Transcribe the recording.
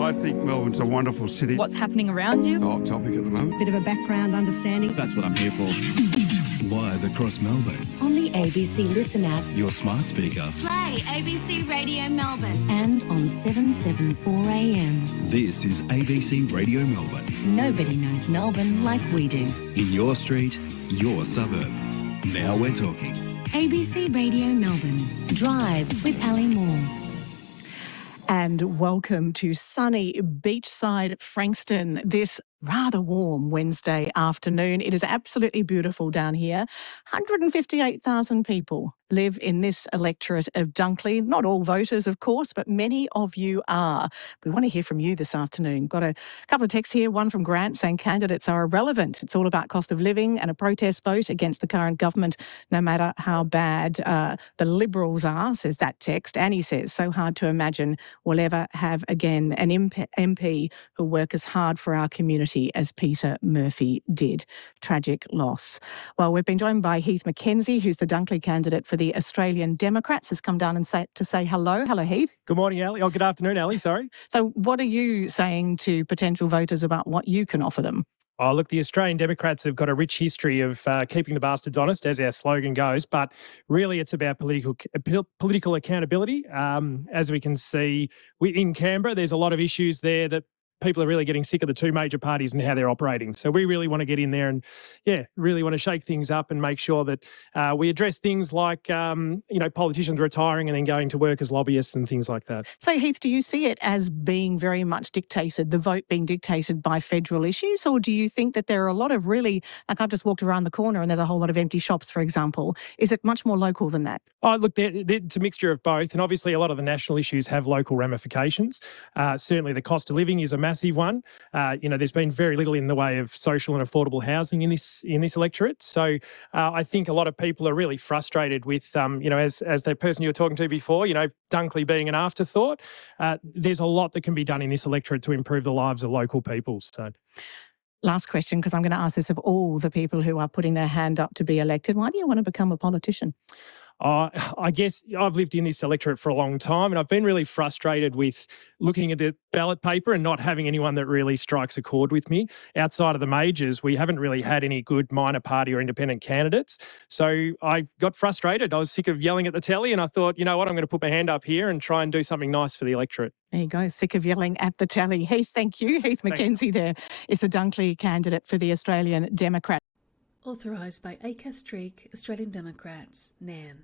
I think Melbourne's a wonderful city. What's happening around you? Hot topic at the moment. Bit of a background understanding. That's what I'm here for. Live across Melbourne. On the ABC Listen app. Your smart speaker. Play ABC Radio Melbourne. And on 774 AM. This is ABC Radio Melbourne. Nobody knows Melbourne like we do. In your street, your suburb. Now we're talking. ABC Radio Melbourne. Drive with Ali Moore. And welcome to sunny beachside Frankston this rather warm Wednesday afternoon. It is absolutely beautiful down here. 158,000 people live in this electorate of Dunkley. Not all voters, of course, but many of you are. We want to hear from you this afternoon. Got a couple of texts here, one from Grant saying candidates are irrelevant. It's all about cost of living and a protest vote against the current government, no matter how bad the Liberals are, says that text. Annie says, so hard to imagine we'll ever have again an MP who'll work as hard for our community as Peter Murphy did. Tragic loss. Well, we've been joined by Heath McKenzie, who's the Dunkley candidate for the Australian Democrats, has come down and to say hello. Hello, Heath. Good morning, Ali. Oh, good afternoon, Ali. Sorry. So what are you saying to potential voters about what you can offer them? Oh, look, the Australian Democrats have got a rich history of keeping the bastards honest, as our slogan goes, but really it's about political accountability. As we can see in Canberra, there's a lot of issues there that people are really getting sick of the two major parties and how they're operating. So we really want to get in there and, really want to shake things up and make sure that we address things like, politicians retiring and then going to work as lobbyists and things like that. So, Heath, do you see it as being very much dictated, the vote being dictated by federal issues, or do you think that there are a lot of really, like I've just walked around the corner and there's a whole lot of empty shops, for example. Is it much more local than that? Oh, look, it's a mixture of both. And obviously a lot of the national issues have local ramifications. Certainly the cost of living is a massive one. There's been very little in the way of social and affordable housing in this electorate. So I think a lot of people are really frustrated with, as the person you were talking to before, Dunkley being an afterthought. There's a lot that can be done in this electorate to improve the lives of local people. So. Last question, because I'm going to ask this of all the people who are putting their hand up to be elected. Why do you want to become a politician? I guess I've lived in this electorate for a long time and I've been really frustrated with looking at the ballot paper and not having anyone that really strikes a chord with me. Outside of the majors, we haven't really had any good minor party or independent candidates. So I got frustrated. I was sick of yelling at the telly and I thought, you know what, I'm going to put my hand up here and try and do something nice for the electorate. There you go, sick of yelling at the telly. Heath, thank you. Heath McKenzie there is the Dunkley candidate for the Australian Democrats. Authorised by ACAS Streak, Australian Democrats, NAN.